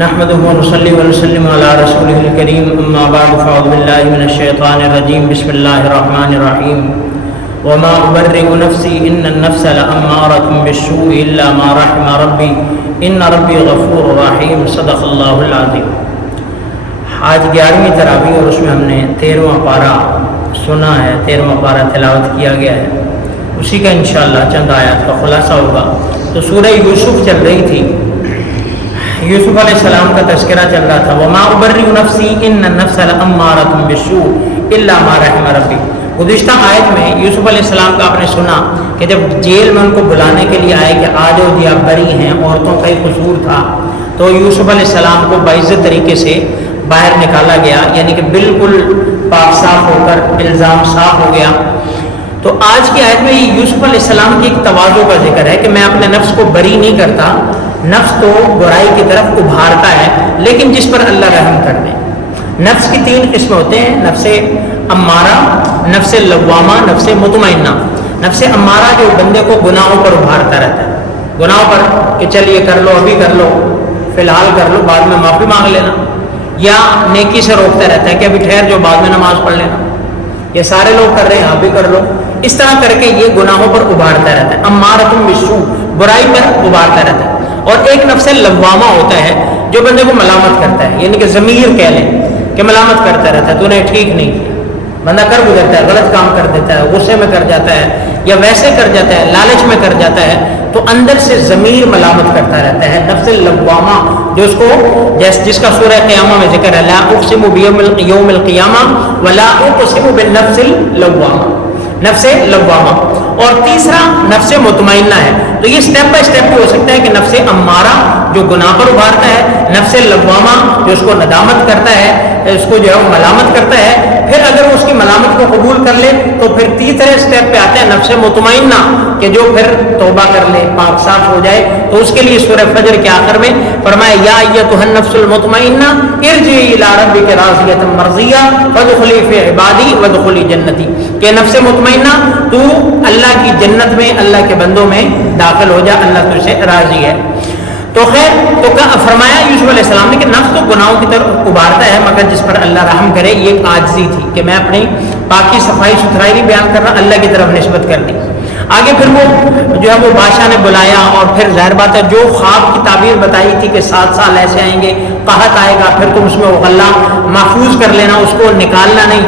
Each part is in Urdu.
نحمده ونصلي ونسلم على رسوله الكريم اما بعد فاعوذ بالله من الشيطان الرجيم بسم الله الرحمن الرحيم وما أبرئ نفسي ان النفس لأمارة بالسوء الا ما رحم ربي ان ربي غفور رحيم صدق اللہ العظیم۔ آج 11ویں تراویح اور اس میں ہم نے 13واں پارہ سنا ہے، 13واں پارہ تلاوت کیا گیا ہے، اسی کا انشاءاللہ چند آیات کا خلاصہ ہوگا۔ تو سورہ یوسف چل رہی تھی، یوسف علیہ السلام کا تذکرہ چل رہا تھا۔ وما ابرئ نفسی ان النفس لامارۃ بالسوء الا ما رحم ربی۔ گزشتہ آیت میں یوسف علیہ السلام کا آپ نے سنا کہ جب جیل میں ان کو بلانے کے لیے آئے کہ آ جاؤ جی آپ بری ہیں، عورتوں کا ہی قصور تھا، تو یوسف علیہ السلام کو باعزت طریقے سے باہر نکالا گیا، یعنی کہ بالکل پاک صاف ہو کر الزام صاف ہو گیا۔ تو آج کی آیت میں یوسف علیہ السلام کی ایک تواضع کا ذکر ہے کہ میں اپنے نفس کو بری نہیں کرتا، نفس تو برائی کی طرف ابھارتا ہے، لیکن جس پر اللہ رحم کر دے۔ نفس کی 3 قسمیں ہوتے ہیں، نفس امارہ، نفس لوامہ، نفس مطمئنہ۔ نفس امارہ جو بندے کو گناہوں پر ابھارتا رہتا ہے، گناہوں پر کہ چل یہ کر لو، ابھی کر لو، فی الحال کر لو، بعد میں معافی مانگ لینا، یا نیکی سے روکتا رہتا ہے کہ ابھی ٹھہر جو، بعد میں نماز پڑھ لینا، یہ سارے لوگ کر رہے ہیں آپ بھی کر لو۔ اس طرح کر کے یہ گناہوں پر ابھارتا رہتا ہے، امارۃ بالسوء، برائی پر ابھارتا رہتا ہے۔ اور ایک نفس لوامہ ہوتا ہے جو بندے کو ملامت کرتا ہے، یعنی کہ ضمیر کہہ لیں کہ ملامت کرتا رہتا ہے، تو نے ٹھیک نہیں کیا، بندہ کر گزرتا ہے، غلط کام کر دیتا ہے، غصے میں کر جاتا ہے، یا ویسے کر جاتا ہے، لالچ میں کر جاتا ہے، تو اندر سے ضمیر ملامت کرتا رہتا ہے۔ نفس لوامہ جو اس کو جس کا سورہ قیامہ میں ذکر ہے، لا اقسم بیوم القیامہ ولا اقسم بالنفس اللوامہ، نفس لوامہ۔ اور تیسرا نفس مطمئنہ ہے۔ تو یہ سٹیپ بائی سٹیپ بھی ہو سکتا ہے کہ نفس امارہ جو گناہ پر ابھارتا ہے، نفس لوامہ جو اس کو ندامت کرتا ہے، اس کو جو ہے وہ ملامت کرتا ہے، پھر اگر وہ اس کی ملامت کو قبول کر لے تو پھر تیسرے سٹیپ پہ آتا ہے نفس مطمئنہ کہ جو پھر توبہ کر لے، پاک صاف ہو جائے۔ تو اس کے لیے سورہ فجر کے آخر میں فرمایا یا ایتھا النفس المطمئنہ ارجعی الی ربک راضیۃ مرضیہ فادخلی فی عبادی وادخلی جنتی، کہ نفس مطمئنہ تو اللہ کی جنت میں، اللہ کے بندوں میں داخل ہو جا، اللہ تجھ سے راضی ہے۔ تو خیر، تو فرمایا یوسف علیہ السلام نے کہ نفس تو گناہوں کی طرف ابھارتا ہے، مگر جس پر اللہ رحم کرے، یہ ایک عاجزی تھی کہ میں اپنی پاکی صفائی ستھرائی نہیں بیان کر رہا، اللہ کی طرف نسبت کر دی۔ آگے پھر وہ جو ہے وہ بادشاہ نے بلایا، اور پھر ظاہر بات ہے جو خواب کی تعبیر بتائی تھی کہ 7 سال ایسے آئیں گے، قحط آئے گا، پھر تم اس میں وہ غلہ محفوظ کر لینا، اس کو نکالنا نہیں،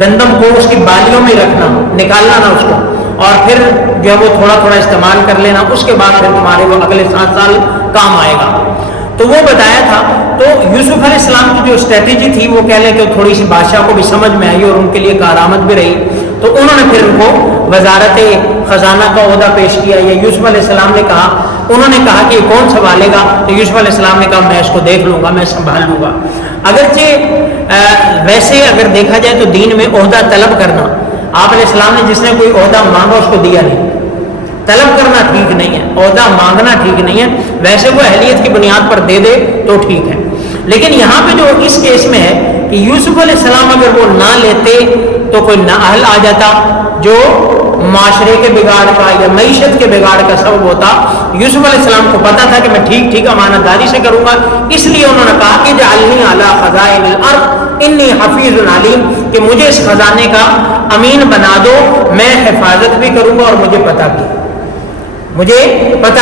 گندم کو اس کی بالیوں میں رکھنا، نکالنا نہ اس کو، اور پھر جو ہے وہ تھوڑا تھوڑا استعمال کر لینا، اس کے بعد پھر تمہارے وہ اگلے 7 سال کام آئے گا۔ تو وہ بتایا تھا۔ تو یوسف علیہ السلام کی جو اسٹریٹجی تھی وہ کہہ لیں کہ تھوڑی سی بادشاہ کو بھی سمجھ میں آئی اور ان کے لیے کارآمد بھی رہی۔ تو انہوں نے پھر ان کو وزارت خزانہ کا عہدہ پیش کیا، یا یوسف علیہ السلام نے کہا، انہوں نے کہا کہ یہ کون سنبھالے گا؟ تو یوسف علیہ السلام نے کہا میں اس کو دیکھ لوں گا، میں سنبھال لوں گا۔ اگرچہ ویسے اگر دیکھا جائے تو دین میں عہدہ طلب کرنا، آپ علیہ السلام نے جس نے کوئی عہدہ مانگا اس کو دیا نہیں، طلب کرنا ٹھیک نہیں ہے، عہدہ مانگنا ٹھیک نہیں ہے، ویسے وہ اہلیت کی بنیاد پر دے دے تو ٹھیک ہے۔ لیکن یہاں پہ جو اس کیس میں ہے کہ یوسف علیہ السلام اگر وہ نہ لیتے تو کوئی نااہل آ جاتا جو معاشرے کے بگاڑ کا یا معیشت کے بگاڑ کا سبب ہوتا۔ یوسف علیہ السلام کو پتا تھا کہ میں ٹھیک امانت داری سے کروں گا، اس لیے انہوں نے کہا کہ اجعلنی علی خزائن الارض انی حفیظ علیم، کہ مجھے اس خزانے کا امین بنا دو، میں حفاظت بھی کروں گا اور مجھے پتہ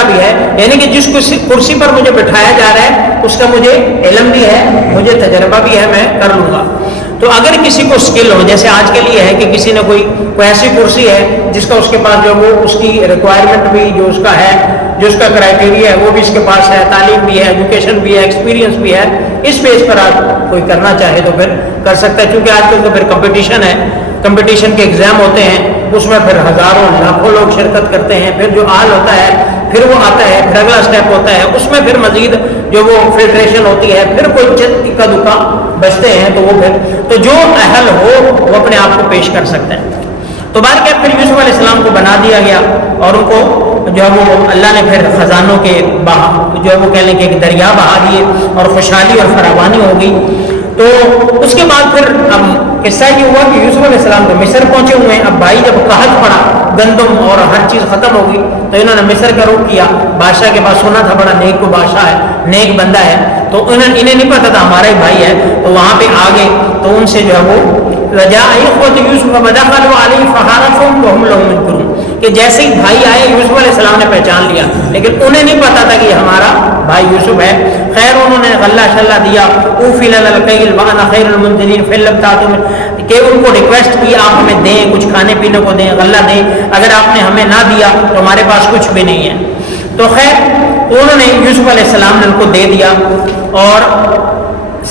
بھی ہے، یعنی کہ جس کرسی پر مجھے بٹھایا جا رہا ہے اس کا مجھے علم بھی ہے، مجھے تجربہ بھی ہے، میں کر لوں گا۔ تو اگر کسی کو سکل ہو، جیسے آج کے لیے ہے کہ کسی نے کوئی ایسی کرسی ہے جس کا اس کے پاس جو وہ اس کی ریکوائرمنٹ بھی جو اس کا ہے، جو اس کا کرائٹیریا ہے وہ بھی اس کے پاس ہے، تعلیم بھی ہے، ایجوکیشن بھی ہے، ایکسپیرینس بھی ہے، اس بیس پر آپ کوئی کرنا چاہے تو پھر کر سکتا ہے، کیونکہ آج کل تو پھر کمپٹیشن ہے، کمپٹیشن کے ایگزام ہوتے ہیں، اس میں پھر ہزاروں لاکھوں لوگ شرکت کرتے ہیں، پھر جو حال ہوتا ہے پھر وہ آتا ہے، پھر اگلا سٹیپ ہوتا ہے، اس میں پھر مزید جو وہ فلٹریشن ہوتی ہے، پھر کوئی اکا دکا بچتے ہیں، تو وہ پھر تو جو اہل ہو وہ اپنے آپ کو پیش کر سکتا ہے۔ تو بار کیا پھر یوسف علیہ السلام کو بنا دیا گیا، اور ان کو جو ہے وہ اللہ نے پھر خزانوں کے جو ہے وہ کہہ لیں کہ ایک دریا بہا دیے، اور خوشحالی اور فراوانی ہو گئی۔ تو اس کے بعد پھر اب قصہ یہ ہوا کہ یوسف علیہ السلام تو مصر پہنچے ہوئے ہیں. اب بھائی جب قحط پڑا, گندم اور ہر چیز ختم ہو گئی, تو انہوں نے مصر کا رخ کیا. بادشاہ کے پاس سنا تھا بڑا نیک کو بادشاہ ہے, نیک بندہ ہے, تو انہیں نہیں پتا تھا ہمارا ہی بھائی ہے, تو وہاں پہ آگے تو ان سے جو ہے وہ رجا اخوت یوسف بدخلوا علیہ فحارفهم وهم له منکرون, کہ جیسے ہی بھائی آئے یوسف علیہ السلام نے پہچان لیا, لیکن انہیں نہیں پتا تھا کہ ہمارا بھائی یوسف ہے. خیر انہوں نے غلہ شلہ دیا, اوفی لنا الکیل وانا خیر المنزلین فإن لم تأتوا, کہ ان کو ریکویسٹ کی آپ ہمیں دیں, کچھ کھانے پینے کو دیں, غلہ دیں, اگر آپ نے ہمیں نہ دیا تو ہمارے پاس کچھ بھی نہیں ہے. تو خیر انہوں نے یوسف علیہ السلام نے ان کو دے دیا اور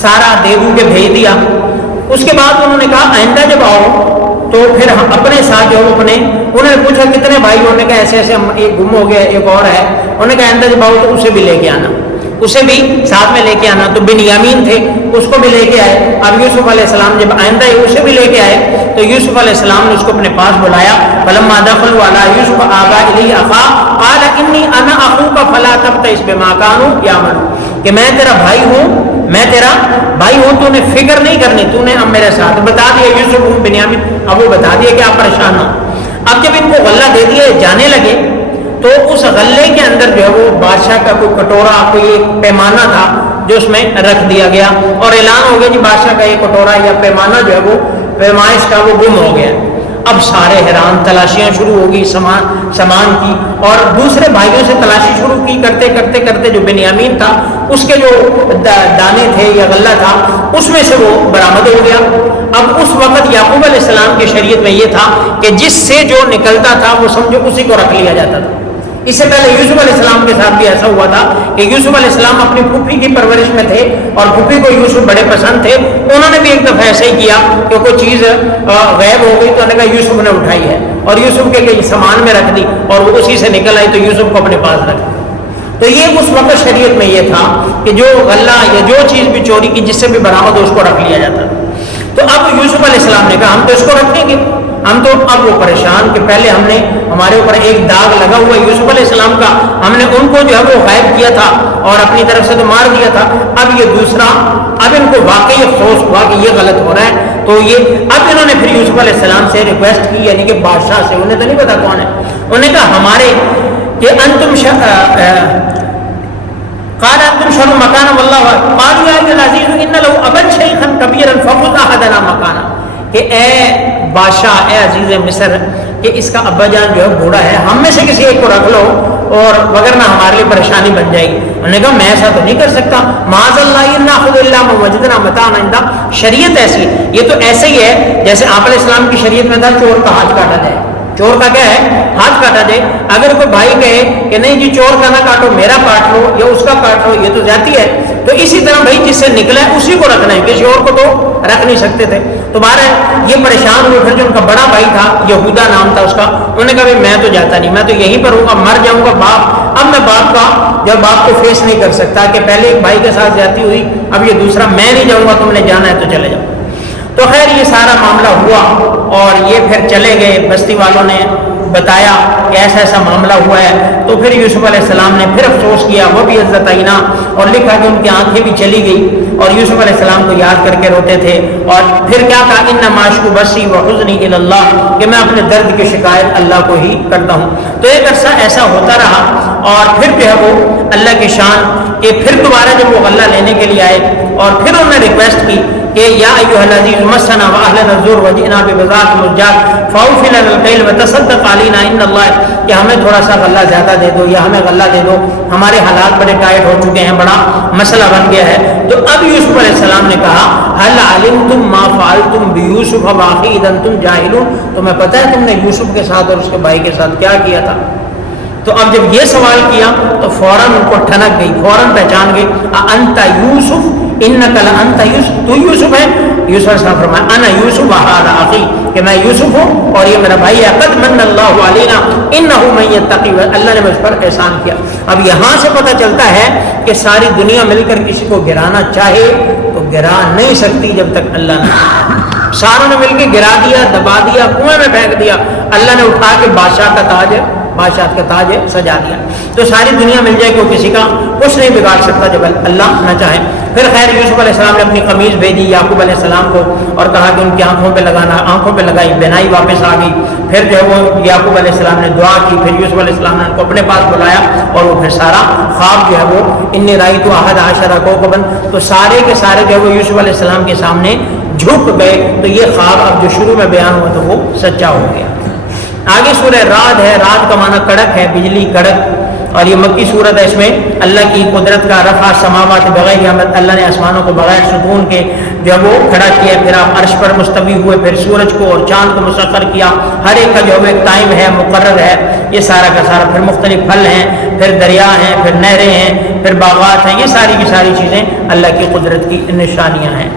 سارا دے دو کے بھیج دیا. اس کے بعد انہوں نے کہا آئندہ جب آؤ تو پھر ہم اپنے ساتھ جو اپنے, انہوں نے پوچھا کتنے بھائی, انہوں نے کہا ایسے ایسے ایک گم ہو گیا, ایک اور ہے. انہوں نے کہا آئندہ جب آؤ تو اسے بھی لے کے آنا, اسے بھی ساتھ میں لے کے آنا. تو بنیامین تھے, اس کو بھی لے کے آئے. اب یوسف علیہ السلام جب آئندہ اسے بھی لے کے آئے تو یوسف علیہ السلام نے اس کو اپنے پاس بلایا. فلما دخلوا علی یوسف آبا الیہ اخاہ قال انی انا اخوک فلا تبتئس بما كانوا یعملون, کہ میں تیرا بھائی ہوں, میں تیرا بھائی ہوں, تو نے فکر نہیں کرنی, تو نے اب میرے ساتھ بتا دیا یوسف ہوں بنیامین, اب وہ بتا دیا کہ آپ پریشان ہو. اب جب ان کو غلہ دے دیے جانے لگے تو اس غلے کے اندر جو ہے وہ بادشاہ کا کوئی کٹورا, کوئی ایک پیمانہ تھا جو اس میں رکھ دیا گیا, اور اعلان ہو گیا کہ بادشاہ کا یہ کٹورا یا پیمانہ جو ہے وہ پیمائش کا وہ گم ہو گیا. اب سارے حیران, تلاشیاں شروع ہو گئی سامان کی, اور دوسرے بھائیوں سے تلاشی شروع کی. کرتے کرتے کرتے جو بنیامین تھا اس کے جو دانے تھے یا غلہ تھا اس میں سے وہ برآمد ہو گیا. اب اس وقت یعقوب علیہ السلام کی شریعت میں یہ تھا کہ جس سے جو نکلتا تھا وہ سمجھو اسی کو رکھ لیا جاتا تھا. اس سے پہلے یوسف علیہ السلام کے ساتھ بھی ایسا ہوا تھا کہ یوسف علیہ السلام اپنی پھوپھی کی پرورش میں تھے اور پھوپھی کو یوسف بڑے پسند تھے. انہوں نے بھی ایک دفعہ ایسا ہی کیا کہ کوئی چیز غائب ہو گئی تو انہوں نے کہا یوسف نے اٹھائی ہے, اور یوسف کے سامان میں رکھ دی, اور وہ اسی سے نکل آئی تو یوسف کو اپنے پاس رکھ دی. تو یہ اس وقت شریعت میں یہ تھا کہ جو غلہ یا جو چیز بھی چوری کی جس سے بھی برآمد ہو اس کو رکھ لیا جاتا. تو اب یوسف علیہ السلام نے کہا ہم تو اس کو رکھیں گے. ہم تو اب وہ پریشان کہ پہلے ہم نے ہمارے اوپر ایک داغ لگا ہوا یوسف علیہ السلام کا, ہم نے ان کو جو ہے وہ غائب کیا تھا اور اپنی طرف سے تو مار دیا تھا. اب یہ دوسرا, اب ان کو واقعی افسوس ہوا کہ یہ غلط ہو رہا ہے. تو یہ اب انہوں نے پھر یوسف علیہ السلام سے ریکویسٹ کی, یعنی کہ بادشاہ سے, انہیں تو نہیں پتا کون ہے, انہوں نے کہا ہمارے کہ انتم قال انتم شر مکانا واللہ قالوا یا العزیز ان له ابا شیخا کبیرا فخذ احدنا مکانا, کہ اے بادشاہ, اے عزیز مصر, کہ اس کا ابا جان جو ہے بوڑھا ہے, ہم میں سے کسی ایک کو رکھ لو اور وگرنہ ہمارے لیے پریشانی بن جائے گی. انہوں نے کہا میں ایسا تو نہیں کر سکتا, معاذ اللہ ناخذ الا ما وجدنا متاعنا عندنا. شریعت ایسی, یہ تو ایسے ہی ہے جیسے آپ علیہ السلام کی شریعت میں تھا چور کا ہاتھ کاٹا جائے. چور کا کیا ہے, ہاتھ کاٹا جائے. اگر کوئی بھائی کہے کہ نہیں جی چور کا نہ کاٹو, میرا کاٹ لو یا اس کا کاٹ لو, یہ تو زیادتی ہے. تو اسی طرح بھائی جس سے نکلا ہے اسی کو رکھنا ہے, کسی اور کو تو رکھ نہیں سکتے تھے. تو بہرحال یہ پریشان ہوئے. پھر جو ان کا بڑا بھائی تھا, یہودا نام تھا اس کا, انہوں نے کہا بھائی میں تو جاتا نہیں, میں تو یہیں پر ہوں گا, مر جاؤں گا. باپ, اب میں باپ کا جب باپ کو فیس نہیں کر سکتا کہ پہلے ایک بھائی کے ساتھ زیادتی ہوئی, اب یہ دوسرا, میں نہیں جاؤں گا, تم نے جانا ہے تو چلے جاؤ. تو خیر یہ سارا معاملہ ہوا اور یہ پھر چلے گئے. بستی والوں نے بتایا کہ ایسا ایسا معاملہ ہوا ہے. تو پھر یوسف علیہ السلام نے پھر افسوس کیا, وہ بھی عزت آئینہ, اور لکھا کہ ان کی آنکھیں بھی چلی گئی اور یوسف علیہ السلام کو یاد کر کے روتے تھے. اور پھر کیا کہا, انما اشکو بثی وحزنی الی اللہ, کہ میں اپنے درد کی شکایت اللہ کو ہی کرتا ہوں. تو ایک عرصہ ایسا ہوتا رہا اور پھر جو ہے وہ اللہ کی شان کہ پھر دوبارہ جب وہ غلہ لینے کے لیے آئے اور پھر انہوں نے ریکویسٹ کی کہ یا ایھا العزیز مسنا واهلنا الضر وجئنا ببضاعة مزجاة فاوف لنا الكيل وتصدق علينا ان اللہ, کہ ہمیں تھوڑا سا غلہ زیادہ دے دو یا ہمیں غلہ دے دو, ہمارے حالات بڑے ٹائٹ ہو چکے ہیں, بڑا مسئلہ بن گیا ہے. تو اب یوسف علیہ السلام نے کہا هل علمتم ما فعلتم بيوسف واخيه اذ انتم جاهلون, تمہیں پتہ ہے تم نے یوسف کے ساتھ اور اس کے بھائی کے ساتھ کیا کیا تھا. تو اب جب یہ سوال کیا تو فوراً ان کو ٹھنک گئی, فوراً پہچان گئی. انت یوسف انک لانت یوسف, تو یوسف ہے. یوسف علیہ السلام فرمایا انا یوسف وہذا اخی, کہ میں یوسف ہوں اور یہ میرا بھائی ہے. قد من اللہ علینا انہ من یتقی, اللہ نے مجھ پر احسان کیا. اب یہاں سے پتہ چلتا ہے کہ ساری دنیا مل کر کسی کو گرانا چاہے تو گرا نہیں سکتی جب تک اللہ نے, ساروں نے مل کے گرا دیا, دبا دیا, کنویں میں پھینک دیا, اللہ نے اٹھا کے بادشاہ کا تاج بادشاہت کا تاج سجا دیا. تو ساری دنیا مل جائے کہ کسی کا کچھ نہیں بگاڑ سکتا جب اللہ نہ چاہے. پھر خیر یوسف علیہ السلام نے اپنی قمیض بھیجی یعقوب علیہ السلام کو اور کہا کہ ان کی آنکھوں پہ لگائی, بینائی واپس آ گئی. پھر جو ہے وہ یعقوب علیہ السلام نے دعا کی, پھر یوسف علیہ السلام نے ان کو اپنے پاس بلایا اور وہ پھر سارا خواب جو ہے وہ انی رأیت احد عشر کوکبا, تو سارے کے سارے جو ہے وہ یوسف علیہ السلام کے سامنے جھک گئے. تو یہ خواب اب جو شروع میں بیان ہوا تو وہ سچا ہو گیا. آگے سورہ رعد ہے. رعد کا معنی کڑک ہے, بجلی کڑک, اور یہ مکی صورت ہے. اس میں اللہ کی قدرت کا رفع سماوات بغیر احمد, اللہ نے آسمانوں کو بغیر ستون کے جب وہ کھڑا کیا. پھر آپ عرش پر مستوی ہوئے, پھر سورج کو اور چاند کو مسخر کیا. ہر ایک کا جو ہے ایک ٹائم ہے, مقرر ہے. یہ سارا کا سارا. پھر مختلف پھل ہیں, پھر دریا ہیں, پھر نہریں ہیں, پھر باغات ہیں. یہ ساری کی ساری چیزیں اللہ کی قدرت کی نشانیاں ہیں.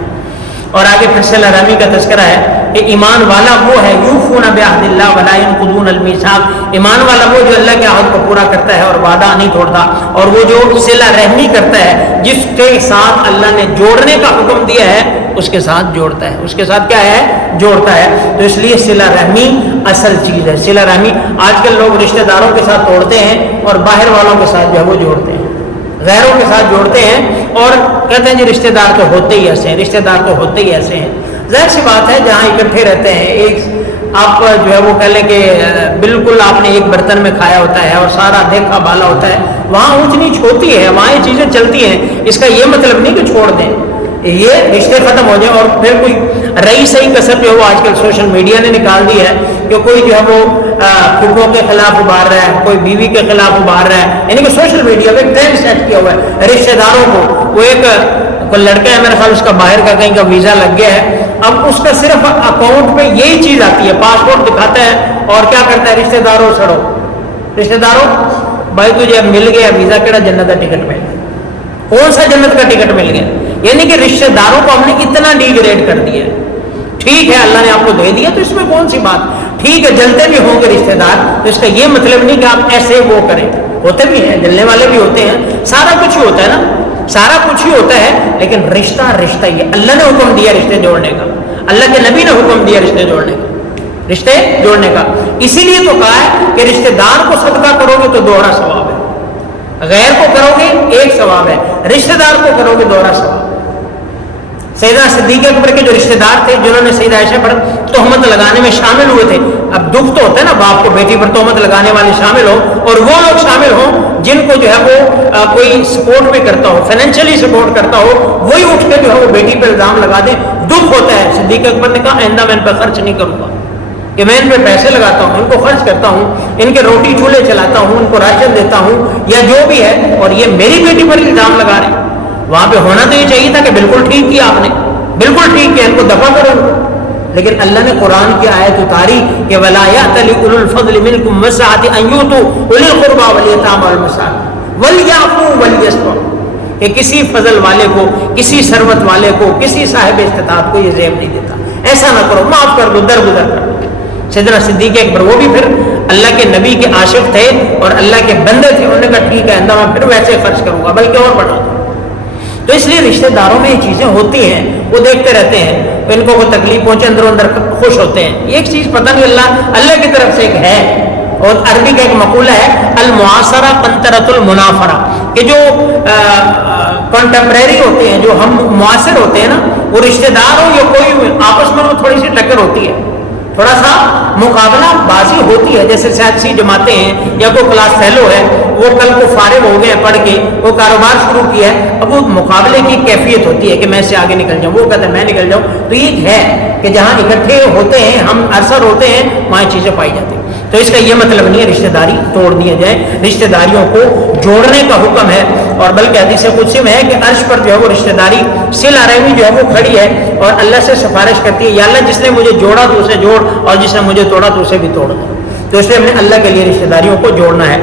اور آگے پھر صلہ رحمی کا تذکرہ ہے کہ ایمان والا وہ ہے یوفون بعہد اللہ ولا ينقضون المیثاق, ایمان والا وہ جو اللہ کے عہد کو پورا کرتا ہے اور وعدہ نہیں توڑتا, اور وہ جو صلہ رحمی کرتا ہے جس کے ساتھ اللہ نے جوڑنے کا حکم دیا ہے اس کے ساتھ جوڑتا ہے. اس کے ساتھ کیا ہے, جوڑتا ہے. تو اس لیے صلہ رحمی اصل چیز ہے. صلہ رحمی آج کل لوگ رشتہ داروں کے ساتھ توڑتے ہیں اور باہر والوں کے ساتھ جو ہے وہ جوڑتے ہیں, غیروں کے ساتھ جوڑتے ہیں اور کہتے ہیں جی رشتہ دار تو ہوتے ہی ایسے ہیں, رشتہ دار تو ہوتے ہی ایسے ہیں. ظاہر سی بات ہے جہاں اکٹھے رہتے ہیں, ایک آپ جو ہے وہ کہہ لیں کہ بالکل آپ نے ایک برتن میں کھایا ہوتا ہے اور سارا دیکھا بالا ہوتا ہے, وہاں اونچ نیچ ہوتی ہے, وہاں یہ چیزیں چلتی ہیں. اس کا یہ مطلب نہیں کہ چھوڑ دیں, یہ رشتے ختم ہو جائیں. اور پھر کوئی رئی صحیح کسر جو ہے وہ آج کل سوشل میڈیا نے نکال دی ہے کہ کوئی جو ہے وہ پھپھوں کے خلاف ابھار رہا ہے, کوئی بیوی کے خلاف ابھار رہا ہے. یعنی کہ سوشل میڈیا پہ ٹرینڈ سیٹ کیا ہوا ہے رشتے داروں کو. وہ ایک کوئی لڑکا ہے میرے خیال اس کا باہر کا کہیں کا ویزا لگ گیا ہے, اب اس کا صرف اکاؤنٹ پہ یہی چیز آتی ہے, پاسپورٹ دکھاتا ہے اور کیا کرتا ہے, رشتے داروں سڑو, رشتے داروں بھائی تجھے اب مل گیا ویزا, کیڑا جنت کا ٹکٹ مل گیا, کون سا جنت کا ٹکٹ مل گیا. یعنی کہ رشتے داروں کو ہم نے اتنا ڈی گریڈ کر دیا ہے. ٹھیک ہے اللہ نے آپ کو دے دیا تو اس میں کون سی بات, ٹھیک ہے جلتے بھی ہوں گے رشتے دار, تو اس کا یہ مطلب نہیں کہ آپ ایسے وہ کریں. ہوتے بھی ہیں, جلنے والے بھی ہوتے ہیں, سارا کچھ ہی ہوتا ہے نا, سارا کچھ ہی ہوتا ہے. لیکن رشتہ رشتہ ہی ہے. اللہ نے حکم دیا رشتے جوڑنے کا, اللہ کے نبی نے حکم دیا رشتے جوڑنے کا, رشتے جوڑنے کا. اسی لیے تو کہا ہے کہ رشتے دار کو صدقہ کرو گے تو دوہرا ثواب ہے, غیر کو کرو گے ایک ثواب ہے, رشتے دار کو کرو گے دوہرا ثواب. سیدنا صدیق اکبر کے جو رشتے دار تھے جنہوں نے سیدہ عائشہ پر تہمت لگانے میں شامل ہوئے تھے, اب دکھ تو ہوتا ہے نا باپ کو بیٹی پر تہمت لگانے والے شامل ہوں, اور وہ لوگ شامل ہوں جن کو جو ہے وہ کوئی سپورٹ بھی کرتا ہو, فائنینشلی سپورٹ کرتا ہو, وہی اٹھ کے جو ہے وہ بیٹی پہ الزام لگا دیں, دکھ ہوتا ہے. صدیق اکبر نے کہا آئندہ میں ان پہ خرچ نہیں کروں گا, کہ میں ان پہ پیسے لگاتا ہوں, ان کو خرچ کرتا ہوں, ان کے روٹی چولہے چلاتا ہوں, ان کو راشن دیتا ہوں یا جو بھی ہے, اور یہ میری بیٹی پر الزام لگا رہے ہیں. وہاں پہ ہونا تو یہ چاہیے تھا کہ بالکل ٹھیک کیا آپ نے, بالکل ٹھیک کیا, ان کو دفع کرو. لیکن اللہ نے قرآن کی آیت اتاری کہ وَلَا يَأْتَلِ أُولُو الْفَضْلِ مِنْكُمْ وَالسَّعَةِ أَنْ يُؤْتُوا أُولِي الْقُرْبَى وَالْيَتَامَى وَالْمَسَاكِينَ وَلْيَعْفُوا وَلْيَصْفَحُوا, کہ کسی فضل والے کو, کسی ثروت والے کو, کسی صاحب استطاعت کو یہ زیب نہیں دیتا. ایسا نہ کرو, معاف کر دو, درگزر کر دو. سیدنا صدیق اکبر وہ بھی پھر اللہ کے نبی کے عاشق تھے اور اللہ کے بندے تھے, انہوں نے کہا ٹھیک ہے آئندہ میں پھر ویسے خرچ کروں گا بلکہ اور بڑھا دوں. تو اس لیے رشتہ داروں میں یہ چیزیں ہوتی ہیں, وہ دیکھتے رہتے ہیں, تو ان کو کوئی تکلیف پہنچے اندر اندر خوش ہوتے ہیں. ایک چیز پتہ نہیں اللہ کی طرف سے ایک ہے, اور عربی کا ایک مقولہ ہے المعاصرہ قنطرۃ المنافرہ, کہ جو کنٹمپریری ہوتے ہیں, جو ہم معاصر ہوتے ہیں نا, وہ رشتہ دار ہو یا کوئی آپس میں وہ تھوڑی سی ٹکر ہوتی ہے, تھوڑا سا مقابلہ بازی ہوتی ہے. جیسے سیاسی جماعتیں ہیں یا کوئی کلاس فیلو ہے, وہ کل کو فارغ ہو گئے ہیں پڑھ کے, وہ کاروبار شروع کیا ہے, اب وہ مقابلے کی کیفیت ہوتی ہے کہ میں اس سے آگے نکل جاؤں, وہ کہتے ہیں میں نکل جاؤں. تو یہ ہے کہ جہاں اکٹھے ہوتے ہیں, ہم اثر ہوتے ہیں, وہاں چیزیں پائی جاتی ہیں. تو اس کا یہ مطلب نہیں ہے رشتہ داری توڑ دیے جائے, رشتہ داریوں کو جوڑنے کا حکم ہے. اور بلکہ حدیث قدسی میں ہے کہ عرش پر جو ہے وہ رشتہ داری صلہ رحمی جو ہے وہ کھڑی ہے اور اللہ سے سفارش کرتی ہے, یا اللہ جس نے مجھے جوڑا تو اسے جوڑ, اور جس نے مجھے توڑا تو اسے بھی توڑ دو. تو اس لیے ہم نے اللہ کے لیے رشتہ داریوں کو جوڑنا ہے.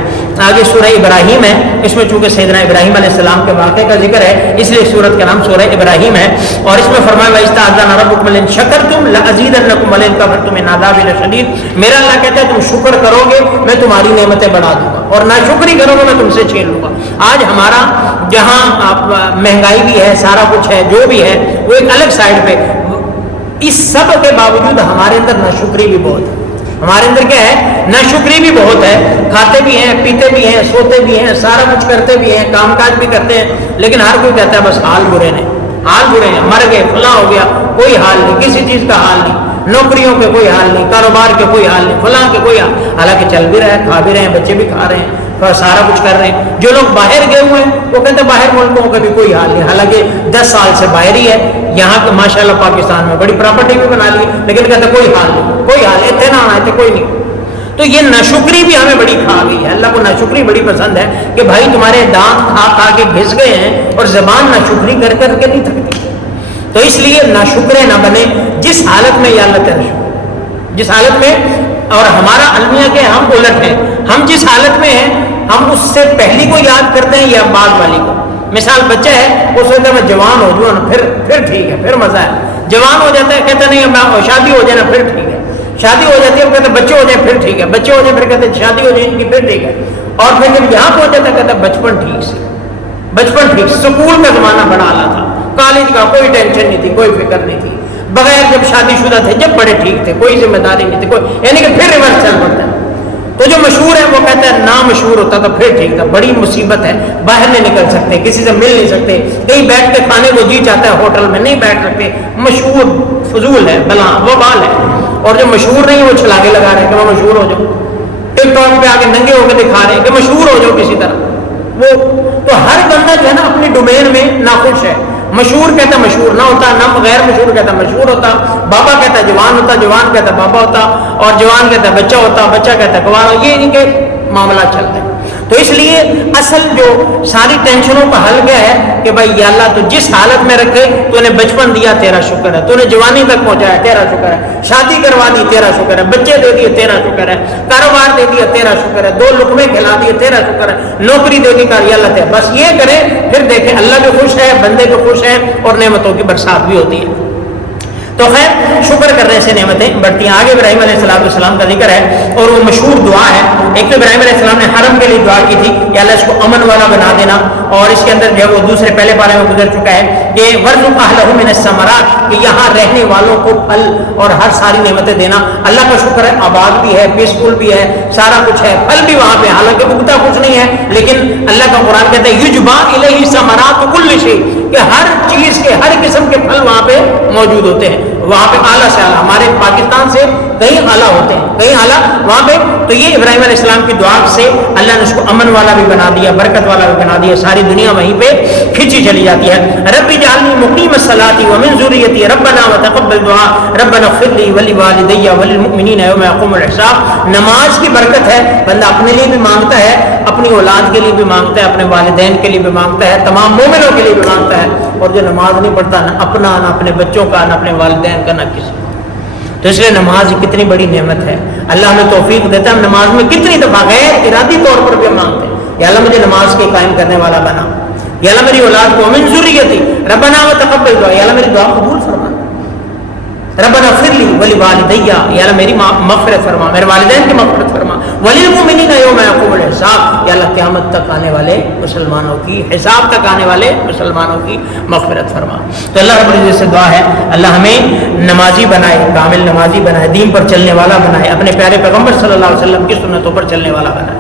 آگے سورہ ابراہیم ہے, اس میں چونکہ سیدنا ابراہیم علیہ السلام کے واقعے کا ذکر ہے اس لیے سورت کا نام سورہ ابراہیم ہے. اور اس میں فرمایا وَإِسْتَأْذَنَ رَبُّكُمْ لَئِن شَكَرْتُمْ لَأَزِيدَنَّكُمْ وَلَئِن كَفَرْتُمْ إِنَّ عَذَابِي لَشَدِيدٌ. میرا اللہ کہتا ہے تم شکر کرو گے میں تمہاری نعمتیں بڑھا دوں گا, اور ناشکری کرو گے میں تم سے چھین لوں گا. آج ہمارا جہاں مہنگائی بھی ہے, سارا کچھ ہے, جو بھی ہے, وہ ایک الگ سائڈ پہ, اس سب کے باوجود ہمارے اندر ناشکری بھی بہت ہے. ہمارے اندر کیا ہے؟ ناشکری بھی بہت ہے، کھاتے بھی ہیں، پیتے بھی ہیں، سوتے بھی ہیں، سارا کچھ کرتے بھی ہیں، کام کاج بھی کرتے ہیں، لیکن ہر کوئی کہتا ہے بس حال برے ہیں، حال برے ہیں، مر گئے، فلاں ہو گیا، کوئی حال نہیں، کسی چیز کا حال نہیں، نوکریوں کے کوئی حال نہیں، کاروبار کے کوئی حال نہیں، فلاں کے کوئی حال، حالانکہ چل بھی رہا ہے، کھا بھی رہے ہیں، بچے بھی کھا رہے ہیں، سارا کچھ کر رہے ہیں۔ جو لوگ باہر گئے ہوئے ہیں وہ کہتے ہیں باہر ملکوں کا بھی کوئی حال نہیں، حالانکہ 10 سال سے باہر ہی ہے، یہاں تو ماشاءاللہ پاکستان میں بڑی پراپرٹی بھی بنا لی ہے، لیکن کہتے ہیں کوئی حال نہیں، کوئی حال اتنے نہ آنا کوئی نہیں۔ تو یہ ناشکری بھی ہمیں بڑی کھا گئی ہے۔ اللہ کو ناشکری بڑی پسند ہے کہ بھائی تمہارے دانت کھا کھا کے گھس گئے ہیں اور زبان ناشکری کر کر کے نہیں تھکتی، تو اس لیے ناشکرے نہ بنے جس حالت میں، یا اللہ تیرا شکر، جس حالت میں، اور ہمارا المیہ کہ ہم الٹ ہیں، ہم جس حالت میں ہیں ہم اس سے پہلی کو یاد کرتے ہیں یا بعد والی کو۔ مثال بچہ ہے وہ سوچتا ہے میں جوان ہو جاؤں نا پھر ٹھیک ہے، پھر مزہ ہے، جوان ہو جاتا ہے کہتا نہیں میں شادی ہو جائے نا پھر ٹھیک ہے، شادی ہو جاتی ہے کہتے بچے ہو جائیں پھر ٹھیک ہے، بچے ہو جائیں پھر کہتے شادی ہو جائے ان کی پھر ٹھیک ہے، اور پھر جب یہاں پہنچ جاتا ہے کہتا بچپن ٹھیک سے، بچپن ٹھیک، سکول کا زمانہ بڑا اعلیٰ تھا، کالج کا کوئی ٹینشن نہیں تھی، کوئی فکر نہیں تھی، بغیر جب شادی شدہ تھے جب بڑے ٹھیک تھے، کوئی ذمہ داری نہیں تھی، کوئی، یعنی کہ پھر ریورس چل پڑتا ہے۔ تو جو مشہور ہے وہ کہتا ہے نا مشہور ہوتا تو پھر ٹھیک تھا، بڑی مصیبت ہے، باہر نہیں نکل سکتے، کسی سے مل نہیں سکتے، کہیں بیٹھ کے کھانے کو جی چاہتا ہے ہوٹل میں نہیں بیٹھ سکتے، مشہور فضول ہے، بلا وبال ہے، اور جو مشہور نہیں وہ چھلاگے لگا رہے ہیں کہ وہ مشہور ہو جاؤ، ٹک ٹاک پہ آ کے ننگے ہو کے دکھا رہے ہیں کہ مشہور ہو جاؤ کسی طرح۔ وہ تو ہر بندہ جو ہے نا اپنی ڈومین میں ناخوش ہے، مشہور کہتا مشہور نہ ہوتا، نہ غیر مشہور کہتا مشہور ہوتا، بابا کہتا جوان ہوتا، جوان کہتا بابا ہوتا، اور جوان کہتا بچہ ہوتا، بچہ کہتا گوار، یہ ان کے معاملات چلتے ہیں۔ تو اس لیے اصل جو ساری ٹینشنوں کا حل کیا ہے کہ بھائی یا اللہ تو جس حالت میں رکھے، تو نے بچپن دیا تیرا شکر ہے، تو نے جوانی تک پہنچایا تیرا شکر ہے، شادی کروا دی تیرا شکر ہے، بچے دے دیے تیرا شکر ہے، کاروبار دے دیا تیرا شکر ہے، 2 لقمے کھلا دیے تیرا شکر ہے، نوکری دے دی یا اللہ تیرا، بس یہ کریں، پھر دیکھیں اللہ بھی خوش ہے، بندے بھی خوش ہیں، اور نعمتوں کی برسات بھی ہوتی ہے۔ تو خیر شکر کرنے سے نعمتیں بڑھتی ہیں۔ آگے ابراہیم علیہ السلام کا ذکر ہے اور وہ مشہور دعا ہے۔ ایک تو ابراہیم علیہ السلام نے حرم کے لیے دعا کی تھی کہ اللہ اس کو امن والا بنا دینا، اور اس کے اندر جو ہے وہ دوسرے پہلے پارے میں گزر چکا ہے کہ وَارْزُقْ أَهْلَهُ مِنَ الثَّمَرَاتِ، کہ یہاں رہنے والوں کو پھل اور ہر ساری نعمتیں دینا۔ اللہ کا شکر ہے آباد بھی ہے، پیسفل بھی ہے، سارا کچھ ہے، پھل بھی وہاں پہ، حالانکہ اگتا کچھ نہیں ہے، لیکن اللہ کا قرآن کہتا ہے یُجْبَىٰ إِلَيْهِ ثَمَرَاتُ كُلِّ شَيْءٍ، کہ ہر چیز کے، ہر قسم کے پھل وہاں پہ موجود ہوتے ہیں، وہاں پہ اعلیٰ سے اعلیٰ، ہمارے پاکستان سے کہیں اعلیٰ ہوتے ہیں، کہیں اعلیٰ وہاں پہ۔ تو یہ ابراہیم علیہ السلام کی دعا سے اللہ نے اس کو امن والا بھی بنا دیا، برکت والا بھی بنا دیا، ساری دنیا وہیں پہ کھینچی چلی جاتی ہے۔ رب اجعلنی مقیم الصلاۃ ومن ذریتی ربنا وتقبل دعاء ربنا اغفر لی ولوالدی وللمؤمنین یوم یقوم الحساب۔ نماز کی برکت ہے، بندہ اپنے لیے بھی مانگتا ہے، اپنی اولاد کے لیے بھی مانگتا ہے، اپنے والدین کے لیے بھی مانگتا ہے، تمام مومنوں کے لیے بھی مانگتا ہے، اور جو نماز نہیں پڑھتا نہ اپنا، نہ اپنے بچوں کا، نہ اپنے والدین کا، نہ کسی۔ تو اس لیے نماز کتنی بڑی نعمت ہے، اللہ ہمیں توفیق دیتا ہے۔ ہم نماز میں کتنی دفعہ غیر ارادی طور پر بھی مانگتے ہیں یا اللہ مجھے نماز کے قائم کرنے والا بنا، یا اللہ میری اولاد کو من ذریتی ربنا وتقبل دعاء، یا اللہ میری دعا قبول فرما، ربنا اغفر لی ولوالدی، یا اللہ میری مغفرت فرما، میرے والدین کی مغفرت فرما، وللمؤمنین یوم یقوم الحساب، یا اللہ قیامت تک آنے والے مسلمانوں کی، حساب تک آنے والے مسلمانوں کی مغفرت فرما۔ تو اللہ رب العزت سے دعا ہے اللہ ہمیں نمازی بنائے، کامل نمازی بنائے، دین پر چلنے والا بنائے، اپنے پیارے پیغمبر صلی اللہ علیہ وسلم کی سنتوں پر چلنے والا بنائے۔